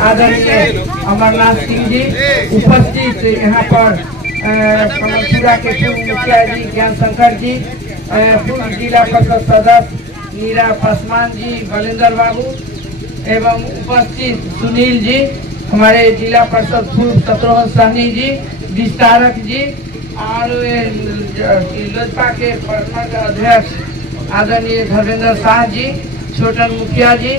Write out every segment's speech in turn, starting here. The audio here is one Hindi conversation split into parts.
आदरणीय अमरनाथ सिंह जी, उपस्थित यहाँ पर कमलपुरा के पूर्व मुखिया जी ज्ञान शंकर जी, पूर्व जिला परिषद सदस्य नीरा पासवान जी, बलेंद्र बाबू एवं उपस्थित सुनील जी, हमारे जिला परिषद पूर्व शत्रुघ्न सहनी जी, विस्तारक जी और लोजपा के प्रखंड अध्यक्ष आदरणीय धर्मेंद्र शाह जी, छोटन मुखिया जी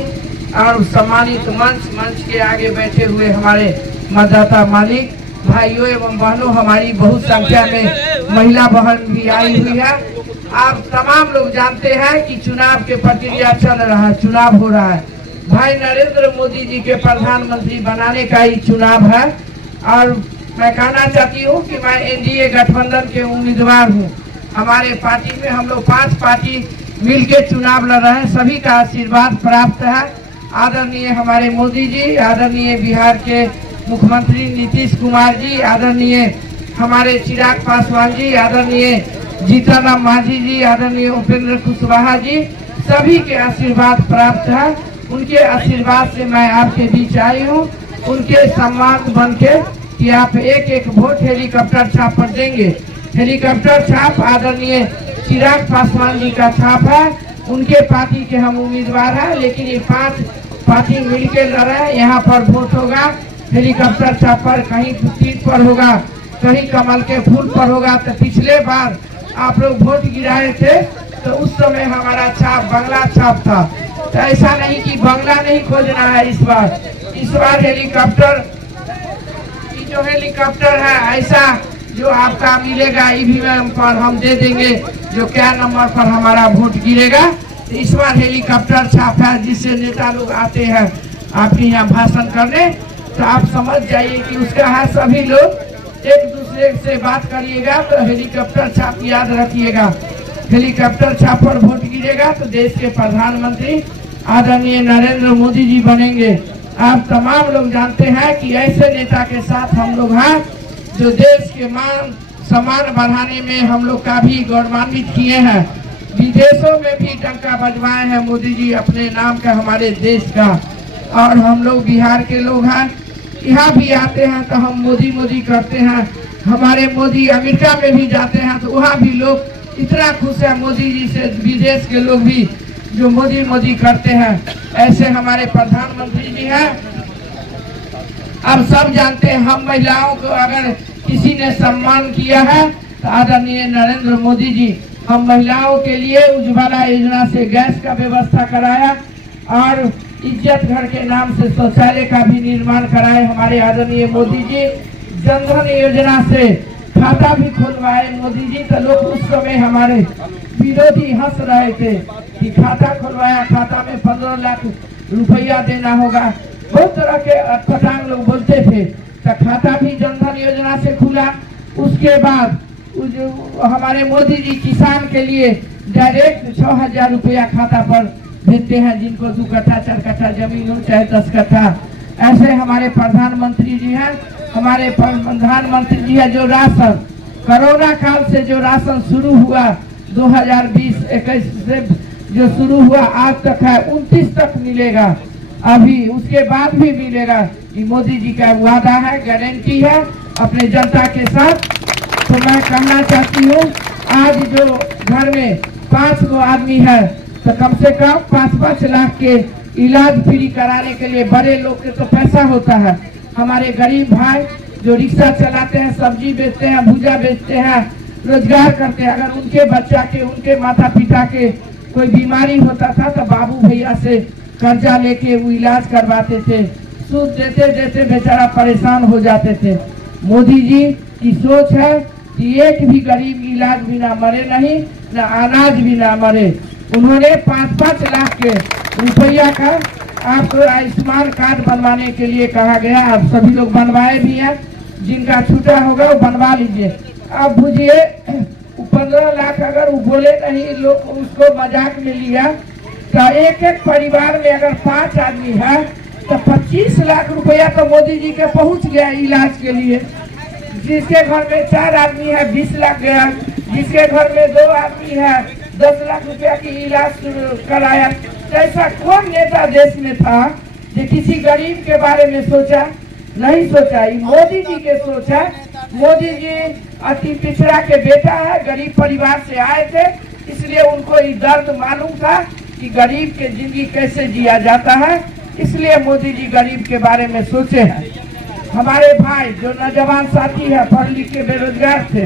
और सम्मानित मंच के आगे बैठे हुए हमारे मतदाता मालिक भाइयों एवं बहनों, हमारी बहुत संख्या में महिला बहन भी आई हुई है। आप तमाम लोग जानते हैं कि चुनाव के प्रक्रिया चल रहा है, चुनाव हो रहा है। भाई नरेंद्र मोदी जी के प्रधानमंत्री बनाने का ही चुनाव है और मैं कहना चाहती हूँ कि मैं एनडीए गठबंधन के उम्मीदवार हूँ। हमारे पार्टी में हम लोग 5 पार्टी मिलके चुनाव लड़ रहे हैं, सभी का आशीर्वाद प्राप्त है। आदरणीय हमारे मोदी जी, आदरणीय बिहार के मुख्यमंत्री नीतीश कुमार जी, आदरणीय हमारे चिराग पासवान जी, आदरणीय जीतन राम मांझी जी, आदरणीय उपेंद्र कुशवाहा जी, सभी के आशीर्वाद प्राप्त है। उनके आशीर्वाद से मैं आपके बीच आई हूँ। उनके सम्मान बन के कि आप एक वोट हेलीकॉप्टर छाप पर देंगे। हेलीकॉप्टर छाप आदरणीय चिराग पासवान जी का छाप है। उनके पार्टी के हम उम्मीदवार हैं, लेकिन ये 5 पार्टी मिलकर लड़ रहे हैं। यहाँ पर वोट होगा हेलीकॉप्टर छाप पर, कहीं सीट पर होगा, कहीं कमल के फूल पर होगा। तो पिछले बार आप लोग वोट गिराए थे तो उस समय हमारा छाप बंगला छाप था। तो ऐसा नहीं कि बंगला नहीं खोजना है इस बार हेलीकॉप्टर जो हेलीकॉप्टर है ऐसा जो आपका मिलेगा ईवीएम पर हम दे देंगे, जो क्या नंबर पर हमारा वोट गिरेगा। तो इस बार हेलीकॉप्टर छाप है, जिससे नेता लोग आते हैं आपके यहाँ भाषण करने। तो आप समझ जाइए कि उसका है, सभी लोग एक दूसरे से बात करिएगा। तो हेलीकॉप्टर छाप याद रखिएगा, हेलीकॉप्टर छाप पर वोट गिरेगा तो देश के प्रधानमंत्री आदरणीय नरेंद्र मोदी जी बनेंगे। आप तमाम लोग जानते हैं कि ऐसे नेता के साथ हम लोग हैं जो देश के मान सम्मान बढ़ाने में हम लोग का भी गौरवान्वित किए हैं। विदेशों में भी डंका बजवाए हैं मोदी जी अपने नाम का, हमारे देश का। और हम लोग बिहार के लोग हैं, यहाँ भी आते हैं तो हम मोदी मोदी करते हैं। हमारे मोदी अमेरिका में भी जाते हैं तो वहाँ भी लोग इतना खुश है मोदी जी से, विदेश के लोग भी जो मोदी मोदी करते हैं। ऐसे हमारे प्रधानमंत्री जी हैं। अब सब जानते हैं, हम महिलाओं को अगर किसी ने सम्मान किया है तो आदरणीय नरेंद्र मोदी जी। हम महिलाओं के लिए उज्ज्वला योजना से गैस का व्यवस्था कराया और इज्जत घर के नाम से शौचालय का भी निर्माण कराए हमारे आदरणीय मोदी जी। जनधन योजना से खाता भी खुलवाए मोदी जी। तो लोग उस समय हमारे विरोधी हंस रहे थे कि खाता खुलवाया, खाता में 15 लाख रुपया देना होगा। बहुत तरह के अटपटांग लोग बोलते थे। तो खाता भी जनधन योजना से खुला। उसके बाद हमारे मोदी जी किसान के लिए डायरेक्ट 6000 रुपया खाता पर देते हैं, जिनको 2 कट्ठा 4 कट्ठा जमीन हो चाहे 10 कट्ठा। ऐसे हमारे प्रधानमंत्री जी हैं। हमारे प्रधानमंत्री जी है जो राशन, कोरोना काल से जो राशन शुरू हुआ 2020-21 से जो शुरू हुआ आज तक है, 29 तक मिलेगा। अभी उसके बाद भी मिलेगा। ये मोदी जी का वादा है, गारंटी है अपने जनता के साथ। तो मैं कहना चाहती हूँ, आज जो घर में 5 गो आदमी है तो कम से कम 5-5 लाख के इलाज फ्री कराने के लिए बड़े लोग के तो पैसा होता है। हमारे गरीब भाई जो रिक्शा चलाते हैं, सब्जी बेचते हैं, भुजा बेचते हैं, रोजगार करते हैं, अगर उनके बच्चा के, उनके माता पिता के कोई बीमारी होता था तो बाबू भैया से कर्जा लेके वो इलाज करवाते थे। सूद देते देते बेचारा परेशान हो जाते थे। मोदी जी की सोच है कि एक भी गरीब इलाज बिना मरे नहीं, न अनाज बिना मरे। उन्होंने 5-5 लाख के रुपया का आपको आयुष्मान कार्ड बनवाने के लिए कहा गया। आप सभी लोग बनवाए भी हैं, जिनका छूटा होगा वो बनवा लीजिए। अब बुझिए 15 लाख अगर वो बोले नहीं, लोग उसको मजाक में लिया। तो एक परिवार में अगर 5 आदमी है तो 25 लाख रुपया तो मोदी जी के पहुंच गया इलाज के लिए। जिसके घर में 4 आदमी है 20 लाख गया, जिसके घर में 2 आदमी है 10 लाख रुपया की इलाज कराया। ऐसा कौन नेता देश में था जो किसी गरीब के बारे में सोचा नहीं सोचा, मोदी जी के सोचा। मोदी जी अति पिछड़ा के बेटा है, गरीब परिवार से आए थे, इसलिए उनको ये दर्द मालूम था कि गरीब के जिंदगी कैसे जिया जाता है, इसलिए मोदी जी गरीब के बारे में सोचे हैं। हमारे भाई जो नौजवान साथी है, पढ़ लिख के बेरोजगार थे,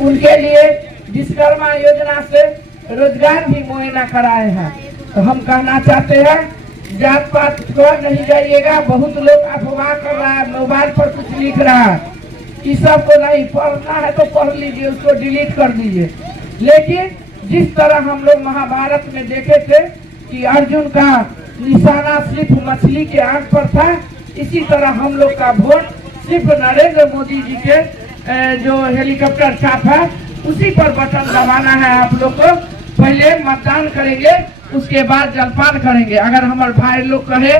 उनके लिए विश्वकर्मा योजना से रोजगार भी मुहैया कराए हैं। तो हम कहना चाहते हैं, जात पात को नहीं जाइएगा। बहुत लोग अफवाह कर रहा है, मोबाइल पर कुछ लिख रहा है, इस सब को नहीं पढ़ना है तो पढ़ लीजिए, उसको डिलीट कर दीजिए। लेकिन जिस तरह हम लोग महाभारत में देखे थे कि अर्जुन का निशाना सिर्फ मछली के आंख पर था, इसी तरह हम लोग का वोट सिर्फ नरेंद्र मोदी जी के जो हेलीकॉप्टर छाप है उसी पर बटन दबाना है। आप लोग को पहले मतदान करेंगे, उसके बाद जलपान करेंगे। अगर हमारे भाई लोग कहे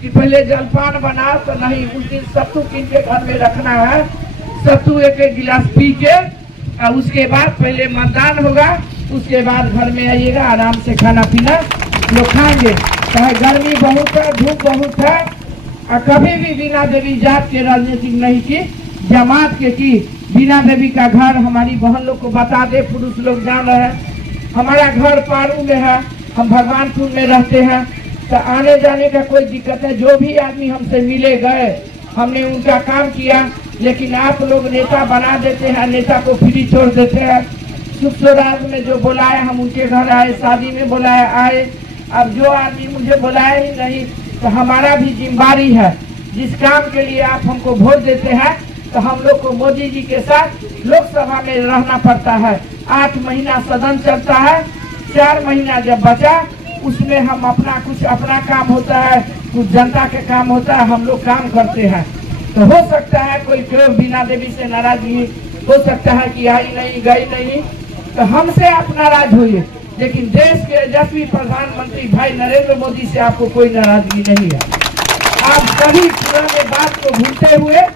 कि पहले जलपान बना, तो नहीं, उस दिन सत्तू कीन के घर में रखना है, सत्तू एक एक गिलास पी के, और उसके बाद पहले मतदान होगा, उसके बाद घर में आइएगा, आराम से खाना पीना लोग खाएंगे। चाहे गर्मी बहुत है, धूप बहुत है, और कभी भी बीना देवी जात के राजनीति नहीं की, जमात के की। बीना देवी का घर हमारी बहन लोग को बता दे, पुरुष लोग जान रहे हैं। हमारा घर पारू में है, हम भगवानपुर में रहते हैं, तो आने जाने का कोई दिक्कत है। जो भी आदमी हमसे मिले गए, हमने उनका काम किया। लेकिन आप लोग नेता बना देते हैं, नेता को फ्री छोड़ देते हैं। सुख स्वराज में जो बुलाए, हम उनके घर आए, शादी में बुलाए आए। अब जो आदमी मुझे बुलाए ही नहीं, तो हमारा भी जिम्मेदारी है। जिस काम के लिए आप हमको वोट देते हैं, तो हम लोग को मोदी जी के साथ लोकसभा में रहना पड़ता है। 8 महीना सदन चलता है, 4 महीना जब बचा, उसमें हम अपना काम होता है, कुछ जनता के काम होता है, हम लोग काम करते हैं। तो हो सकता है कोई बीना देवी से नाराजगी हो सकता है कि आई नहीं गई नहीं, तो हमसे आप नाराज होइए, लेकिन देश के यशस्वी प्रधानमंत्री भाई नरेंद्र मोदी से आपको कोई नाराजगी नहीं है। आप सभी पुराने बात को भूलते हुए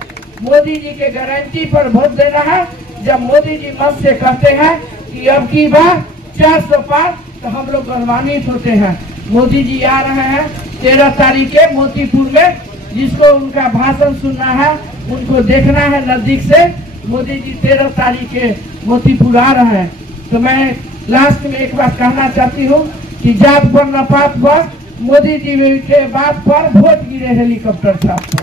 मोदी जी के गारंटी पर वोट देना है। जब मोदी जी मन से कहते हैं कि अब की बार 400 पार, तो हम लोग गौरवान्वित होते हैं। मोदी जी आ रहे हैं 13 तारीख के मोतीपुर में, जिसको उनका भाषण सुनना है, उनको देखना है नजदीक से। मोदी जी 13 तारीख के मोतीपुर आ रहे हैं। तो मैं लास्ट में एक बात कहना चाहती हूँ कि जात पर न पात पर मोदी जी के बात पर वोट गिरे हेलीकॉप्टर छाप।